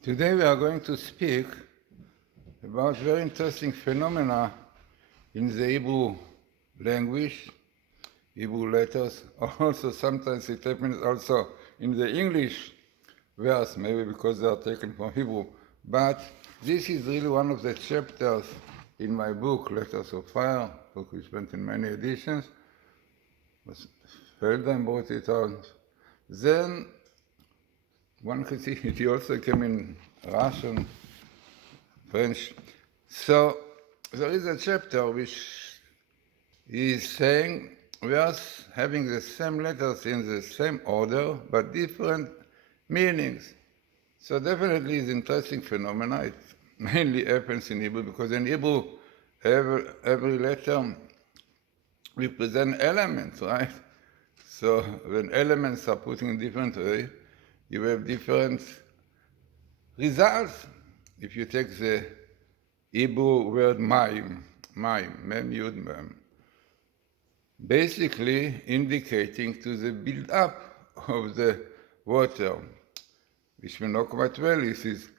Today we are going to speak about very interesting phenomena in the Hebrew language, Hebrew letters. Also, sometimes it happens also in the English verse, maybe because they are taken from Hebrew. But this is really one of the chapters in my book, Letters of Fire, book which went in many editions. Feldheim brought it out. Then one could see it also came in Russian, French. So there is a chapter which is saying we are having the same letters in the same order, but different meanings. So definitely it's an interesting phenomena. It mainly happens in Hebrew because in Hebrew every letter represents elements, right? So when elements are put in different way, you have different results. If you take the Hebrew word mime, mem, yud, mem, basically indicating to the build-up of the water, which we know quite well. This is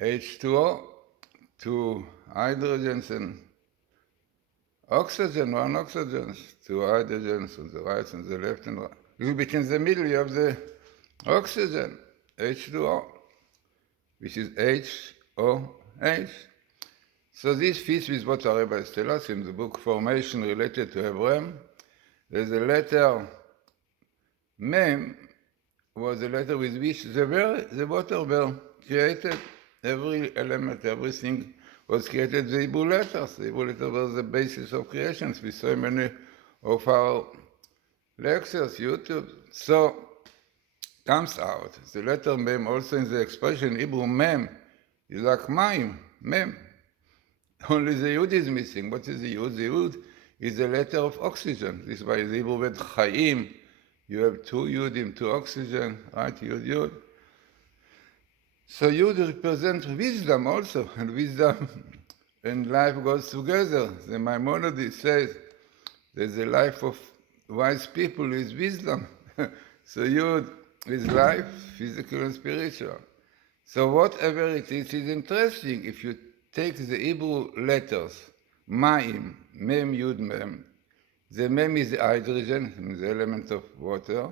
H2O, two hydrogens and oxygen, one oxygen, two hydrogens on the right and the left and right. A little bit in the middle you have the oxygen, H2O, which is HOH. So this fits with what our rabbis tell us in the book Formation related to Abraham. There's a letter Mem was a letter with which the water were created. Every element, everything was created. The Hebrew letters. The Hebrew letters were the basis of creations with so many of our lectures, YouTube. So comes out the letter Mem also in the expression Hebrew Mem is like mime, Mem. Only the Yud is missing. What is the Yud? The Yud is the letter of oxygen. This is why the Hebrew word Chaim. You have two Yudim, two oxygen, right? Yud, Yud. So Yud represents wisdom also, and wisdom and life goes together. The Maimonides says that the life of wise people is wisdom. So Yud is life, physical and spiritual. So whatever it is interesting. If you take the Hebrew letters, Ma'im, Mem, Yud, Mem, the Mem is the hydrogen, the element of water.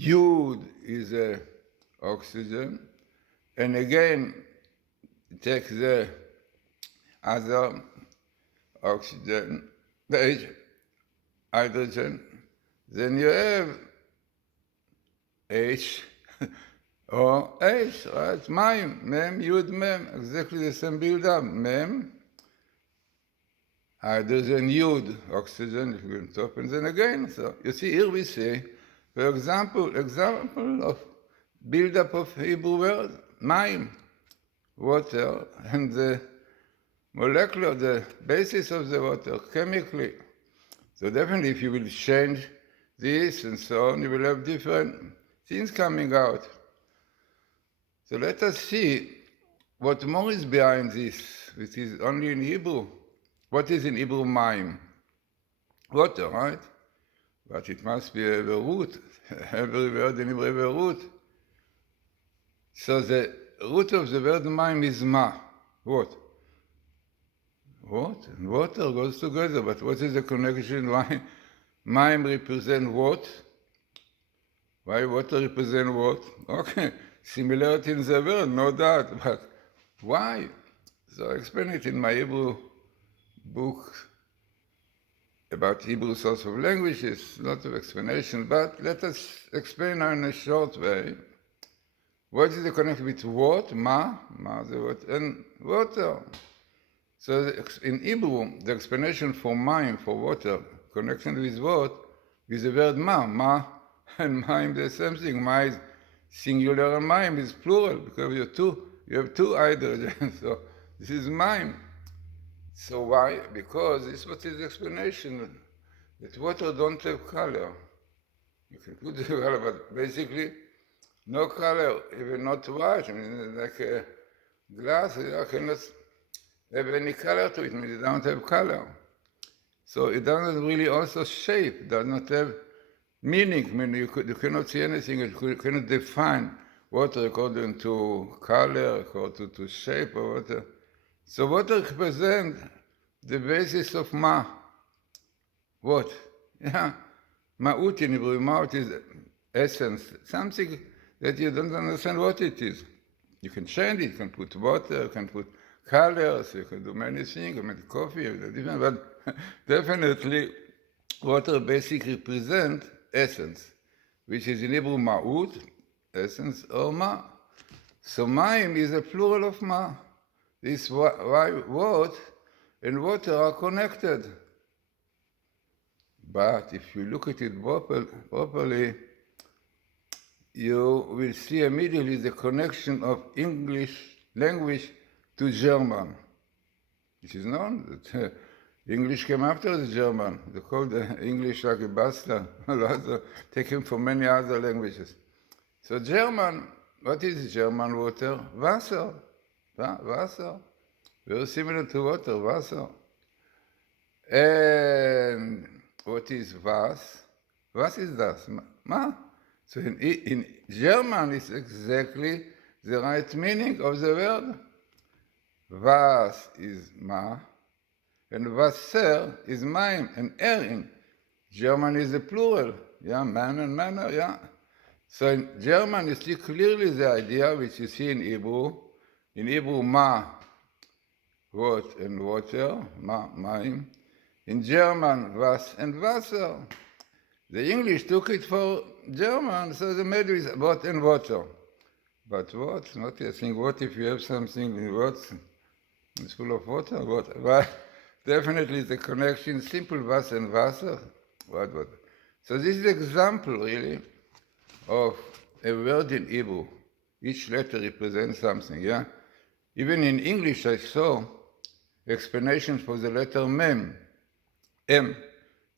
Yud is the oxygen. And again, take the other oxygen, the hydrogen. Then you have H or H, right? Mime, Mem, Yud, Mem, exactly the same build-up. Mem, hydrogen, Yud, oxygen, if you on top, and then again. So you see, here we say, for example of build-up of Hebrew word, mime, water, and the molecular, the basis of the water, chemically. So definitely if you will change this and so on, you will have different things coming out. So let us see what more is behind this, which is only in Hebrew. What is in Hebrew mime? Water, right? But it must be a root. Every word in Hebrew has a root. So the root of the word mime is ma. What? What? And water goes together, but what is the connection? Why mime represent what? Why water represent what? Okay, similarity in the word, no doubt, but why? So I explain it in my Hebrew book about Hebrew source of languages, a lot of explanation, but let us explain now in a short way. What is the connection between what, ma, the word, and water? So in Hebrew, the explanation for mime, for water, connection with what, is the word ma, and mime the same thing. Ma is singular and mime is plural, because you have two hydrogens, so this is mime. So why? Because this is what is the explanation, that water don't have color. You can put the color, but basically no color, even not white. I mean, like a glass, you cannot have any color to it. I mean, it don't have color. So it doesn't really also shape, does not have meaning. I mean, you cannot see anything, you cannot define water according to color, according to shape of water. So water represents the basis of ma. What? Yeah. Ma'ut in Hebrew, ma'ut is essence, something that you don't understand what it is. You can change it, you can put water, you can put colors, you can do many things, you can make coffee, different, but definitely water basically represents essence, which is in Hebrew ma'ut, essence, or ma. So ma'im is a plural of ma. This why what and water are connected. But if you look at it properly, you will see immediately the connection of English language to German. It is known that English came after the German. They called the English like a bastard, taken from many other languages. So German, what is German water? Wasser. Wasser. Very similar to water, Wasser. And what is was? Was is das? Ma? So in German, it's exactly the right meaning of the word. Was is ma, and Wasser is mine, and in German is the plural, yeah, man and manner, yeah. So in German, you see clearly the idea which you see in Hebrew. In Hebrew, ma, what and water, ma, mine. In German, was and Wasser. The English took it for German, so they made it what and water. But what? Not a thing. What if you have something in what? It's full of water? What? Well, definitely the connection, simple was and Wasser. What? So this is an example, really, of a word in Hebrew. Each letter represents something, yeah? Even in English, I saw explanations for the letter mem. M.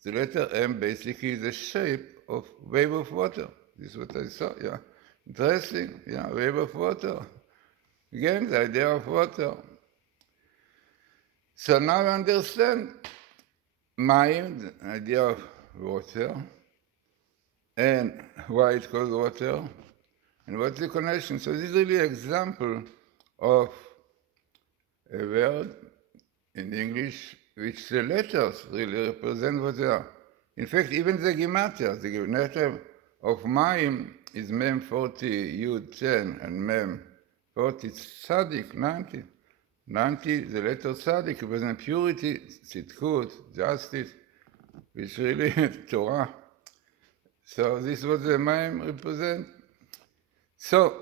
The letter M basically is the shape of wave of water. This is what I saw, yeah. Interesting, yeah, wave of water. Again, the idea of water. So now I understand the idea of water, and why it's called water, and what's the connection. So this is really an example of a word in English which the letters really represent what they are. In fact, even the gematria, the gematria of Maim is Mem 40, Yud 10, and Mem 40, Tzadik 90. 90, the letter Tzadik represents purity, Tzidkut, justice, which really Torah. So this is what the Maim represent. So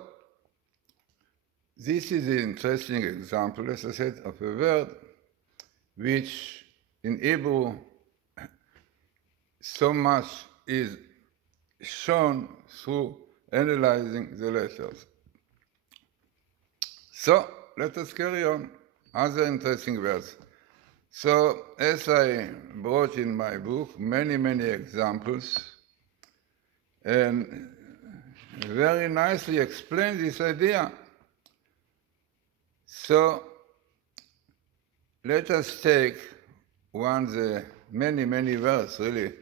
this is an interesting example, as I said, of a word which in Hebrew so much is shown through analyzing the letters. So let us carry on. Other interesting words. So as I brought in my book many examples and very nicely explain this idea. So let us take the many words, really,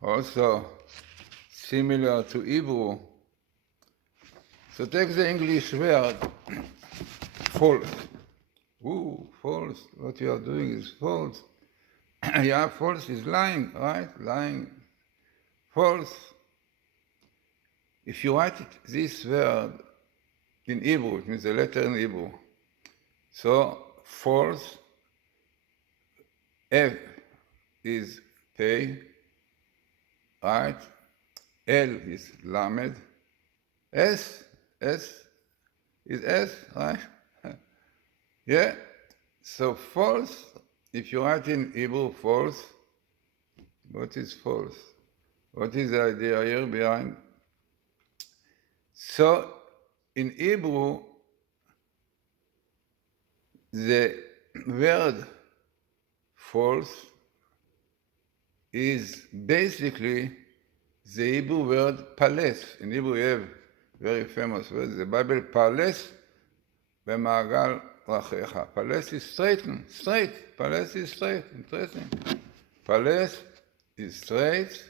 also similar to Hebrew. So take the English word, false. Ooh, false. What you are doing is false. Yeah, false is lying, right? Lying. False. If you write this word in Hebrew, it means a letter in Hebrew. So false, F is pay, right? L is lamed, S is S, right? Yeah, so false, if you write in Hebrew false, what is false? What is the idea here behind? So in Hebrew, the word false is basically the Hebrew word pales. In Hebrew you have very famous word, the Bible pales במעגל דרכיך. Pales is straight. Pales is straight. Interesting. Pales is straight.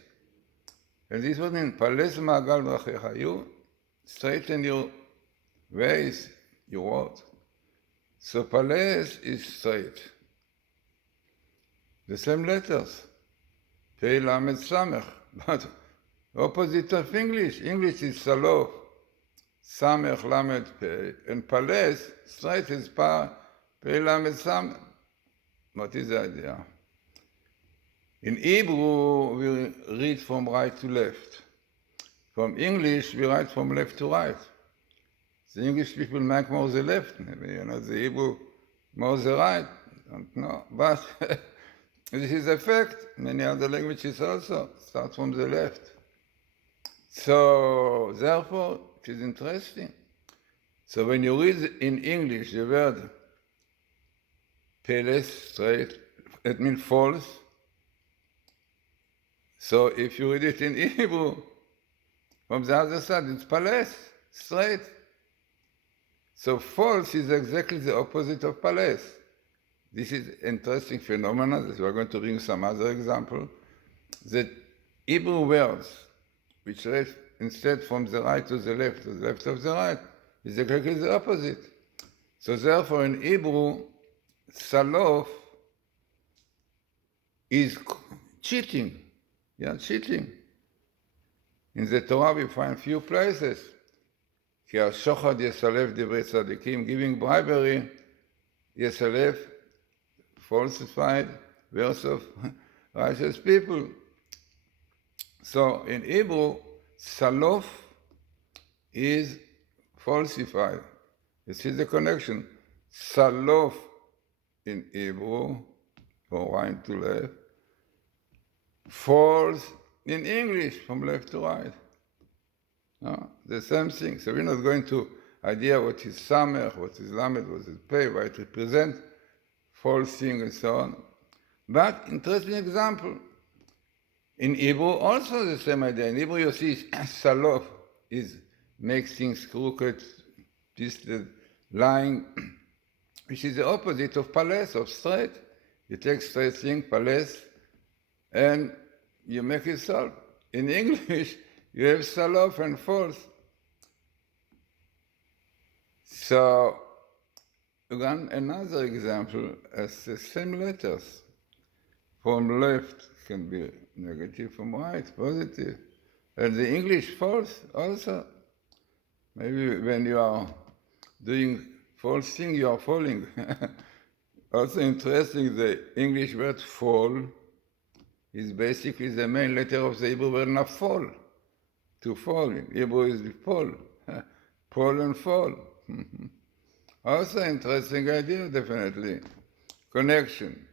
And this what means, pales במעגל דרכיך. You straighten your ways, your word. So Pales is straight. The same letters. Pei Lamed Samech. But opposite of English. English is Salof. Samech Lamed Pei. And Pales, straight is Pei Lamed Samech. What is the idea? In Hebrew, we read from right to left. From English, we write from left to right. The English people make more the left, the Hebrew more the right. Don't know. But this is a fact. Many other languages also start from the left. So, therefore, it is interesting. So when you read in English the word Peles, straight, it means false. So if you read it in Hebrew, from the other side, it's Pales, straight. So false is exactly the opposite of Pales. This is interesting phenomenon. We are going to bring some other example. That Hebrew words, which read instead from the right to the left of the right, is exactly the opposite. So therefore in Hebrew, Salof is cheating. Yeah, cheating. In the Torah we find few places. כי השוחד יסלף דברי צדיקים, giving bribery, יסלף, falsified verse of righteous people. So in Hebrew, salof is falsified. You see the connection. Salof in Hebrew, from right to left, false in English, from left to right. No? The same thing. So we're not going to idea what is Samech, what is Lamed, what is Pei, why it represents false thing and so on. But interesting example. In Hebrew, also the same idea. In Hebrew, you see Salof is makes things crooked, twisted, lying, which is the opposite of Pales, of straight. You take straight thing, Pales, and you make it solve. In English, you have Salof and false. So, again, another example as the same letters. From left can be negative, from right, positive. And the English false also. Maybe when you are doing false thing, you are falling. Also interesting, the English word fall is basically the main letter of the Hebrew word nafol. To fall. In Hebrew is fall. Fall and fall. Also interesting idea, definitely. Connection.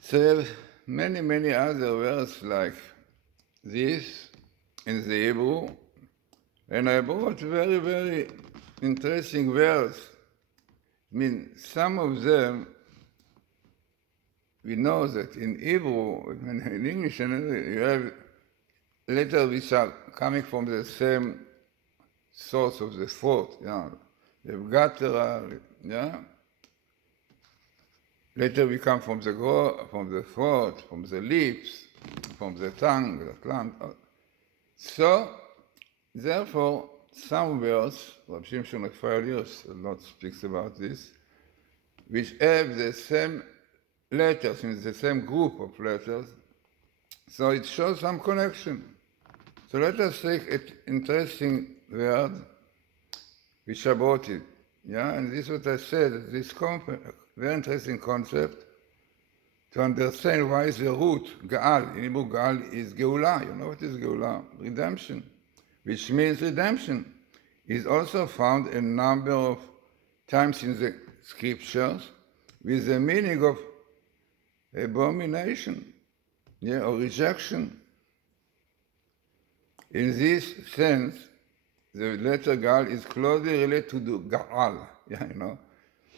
So there are many, many other words like this in the Hebrew. And I brought very, very interesting words. I mean, some of them, we know that in Hebrew, in English, you have letters which are coming from the same source of the throat. Yeah. You have guttural, yeah. Later we come from the throat, from the lips, from the tongue, the plant. So, therefore, some words, Rabbi Shimshon Raphael a lot speaks about this, which have the same letters, in the same group of letters, so it shows some connection. So let us take an interesting word, which I brought it. Yeah, and this is what I said, this very interesting concept to understand why is the root, Gaal. In Hebrew, Gaal is Geula. You know what is Geula? Redemption, which means redemption. Is also found a number of times in the scriptures with the meaning of abomination, yeah, or rejection. In this sense, the letter Gal is closely related to the Gaal. Yeah, you know.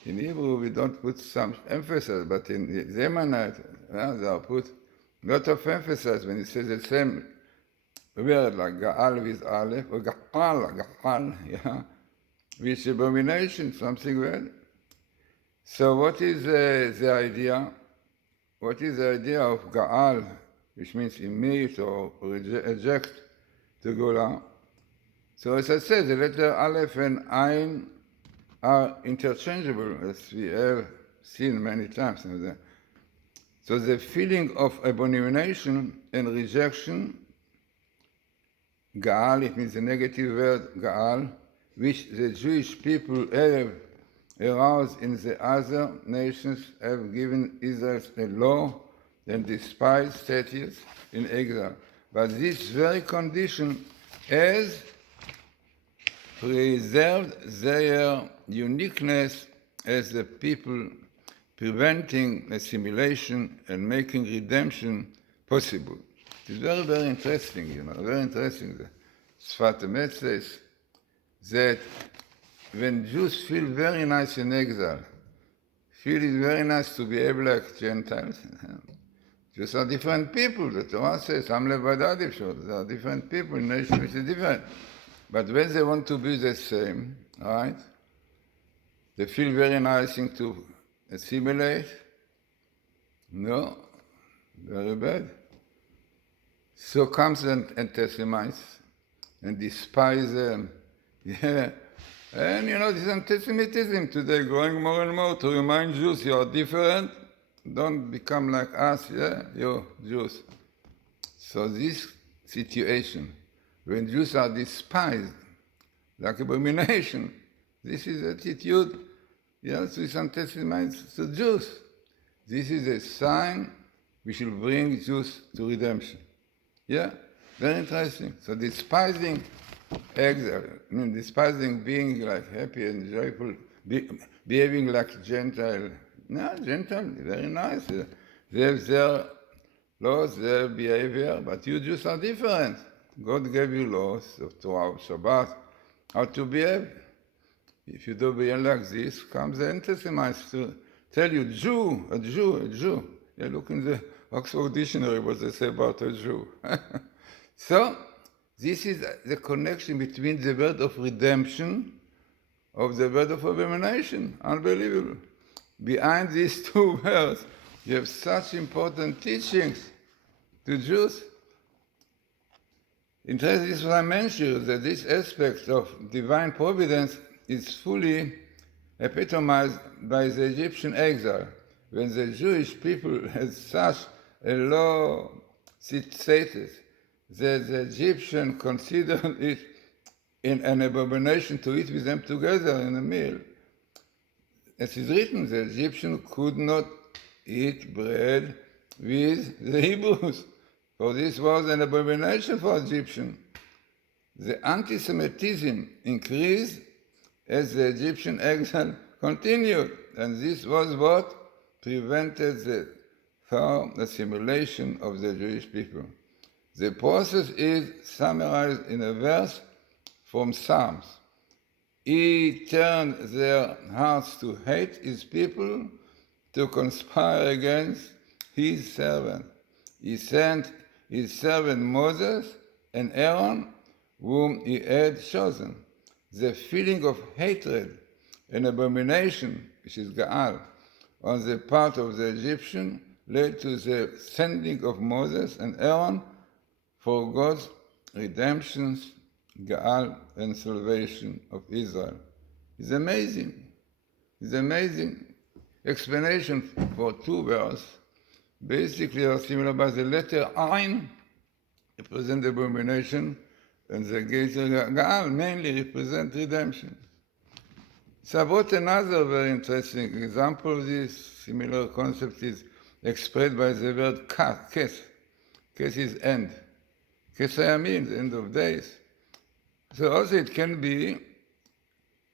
In Hebrew, we don't put some emphasis, but in the Zemanite, they are put a lot of emphasis when it says the same word, like Gaal with Aleph, or Gaal, yeah, with abomination, something weird. So what is the idea? What is the idea of Gaal, which means emit or eject to Gola? So as I said, the letter Aleph and Ayin are interchangeable, as we have seen many times. So the feeling of abomination and rejection, Gaal, it means the negative word Gaal, which the Jewish people have aroused in the other nations, have given Israel a law and despised status in exile. But this very condition has preserved their uniqueness as the people, preventing assimilation and making redemption possible. It's very, very interesting, very interesting. The Sfat Emet says that when Jews feel very nice in exile, feel it's very nice to behave like Gentiles. Jews are different people. The Torah says, Am levadad ivshot. They are different people, nation which is different. But when they want to be the same, right, they feel very nice to assimilate. No, very bad. So comes the anti-Semites and despise them. Yeah. And this anti-Semitism today going more and more to remind Jews you are different. Don't become like us, you're Jews. So this situation, when Jews are despised, like abomination, this is attitude, with anti-Semites to Jews. This is a sign we should bring Jews to redemption. Yeah, very interesting. So despising exile, despising being like happy and joyful, behaving like Gentile. No, Gentile, very nice. They have their laws, their behavior, but you Jews are different. God gave you laws of Torah, Shabbat, how to behave. If you don't behave like this, comes the anti-Semites to tell you, Jew, a Jew, a Jew. You look in the Oxford Dictionary what they say about a Jew. So, this is the connection between the word of redemption of the word of abomination. Unbelievable. Behind these two words, you have such important teachings to Jews. Interesting is what I mentioned, that this aspect of divine providence is fully epitomized by the Egyptian exile, when the Jewish people had such a low status that the Egyptian considered it an abomination to eat with them together in a meal. As is written, the Egyptian could not eat bread with the Hebrews, for this was an abomination for Egyptians. The anti-Semitism increased as the Egyptian exile continued, and this was what prevented the thorough assimilation of the Jewish people. The process is summarized in a verse from Psalms. He turned their hearts to hate his people, to conspire against his servant. He sent his servant Moses and Aaron, whom he had chosen. The feeling of hatred and abomination, which is Gaal, on the part of the Egyptian led to the sending of Moses and Aaron for God's redemptions, Gaal, and salvation of Israel. It's amazing. It's amazing explanation for two verses. Basically, are similar, but the letter Ayin represents abomination, and the letter Gaal mainly represents redemption. So I brought another very interesting example of this similar concept is expressed by the word kes. Kes is end. Kesaya means end of days. So also it can be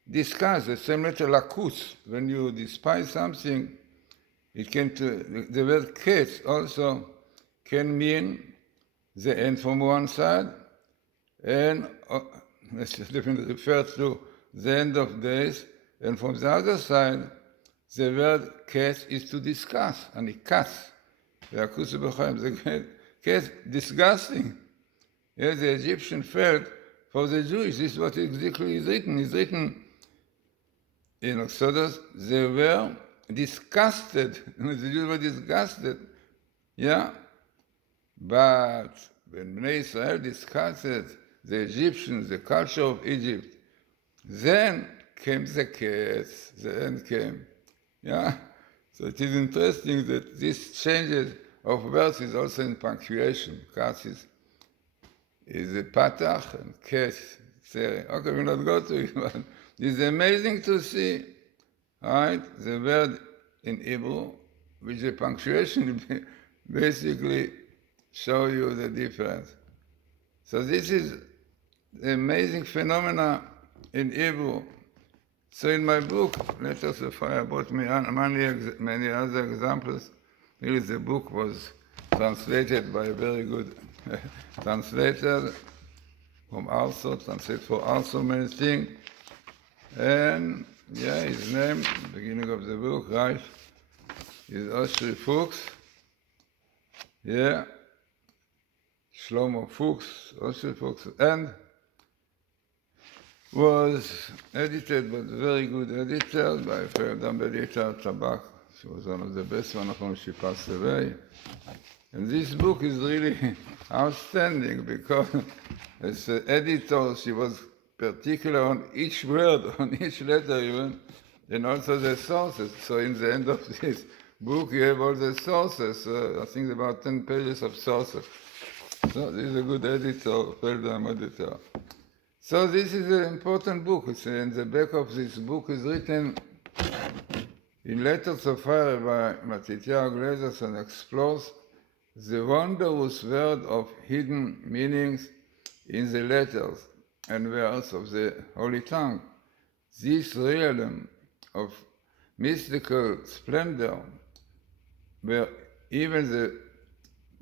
discussed, the same letter lakus. When you despise something, it can, the word kes also can mean the end from one side, and it definitely refers to the end of days, and from the other side, the word kes is to discuss, and it kas. The kes, disgusting. Yes, the Egyptian felt for the Jews, this is what exactly is written. It's written in Exodus, they were disgusted. The Jews were disgusted. Yeah? But when Bnei Israel discussed the Egyptians, the culture of Egypt. Then came the case, the end came. Yeah? So it is interesting that this changes of words is also in punctuation. Kas is a patach and kes. Say, okay, we'll not go to it, but it's amazing to see, right? The word in Hebrew, which the punctuation basically show you the difference. So this is the amazing phenomena in Hebrew. So in my book, Letters of Fire, I brought me many other examples. Really, the book was translated by a very good translator from also, translated for also many things. And yeah, his name, beginning of the book, right, is Oshri Fuchs. Yeah, Shlomo Fuchs, Oshri Fuchs, and was edited, but very good editor by Ferdinand editor Tabak. She was one of the best one of whom she passed away. And this book is really outstanding because as an editor, she was particular on each word, on each letter even, and also the sources. So in the end of this book, you have all the sources. I think about 10 pages of sources. So this is a good editor, Ferdinand editor. So this is an important book. It's in the back of this book is written in Letters of Fire by Matityahu Glazerson explores the wondrous world of hidden meanings in the letters and words of the Holy Tongue. This realm of mystical splendor, where even the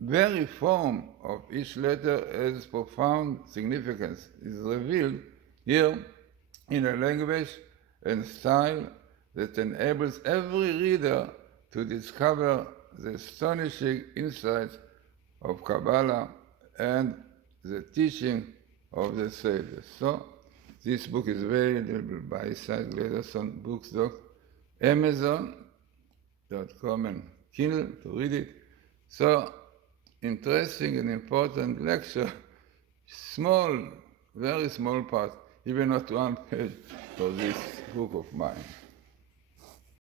very form of each letter has profound significance, is revealed here in a language and style that enables every reader to discover the astonishing insights of Kabbalah and the teaching of the sages. So, this book is available by site Glazerson Books, Amazon.com and Kindle to read it. So, interesting and important lecture, small, very small part, even not one page for this book of mine.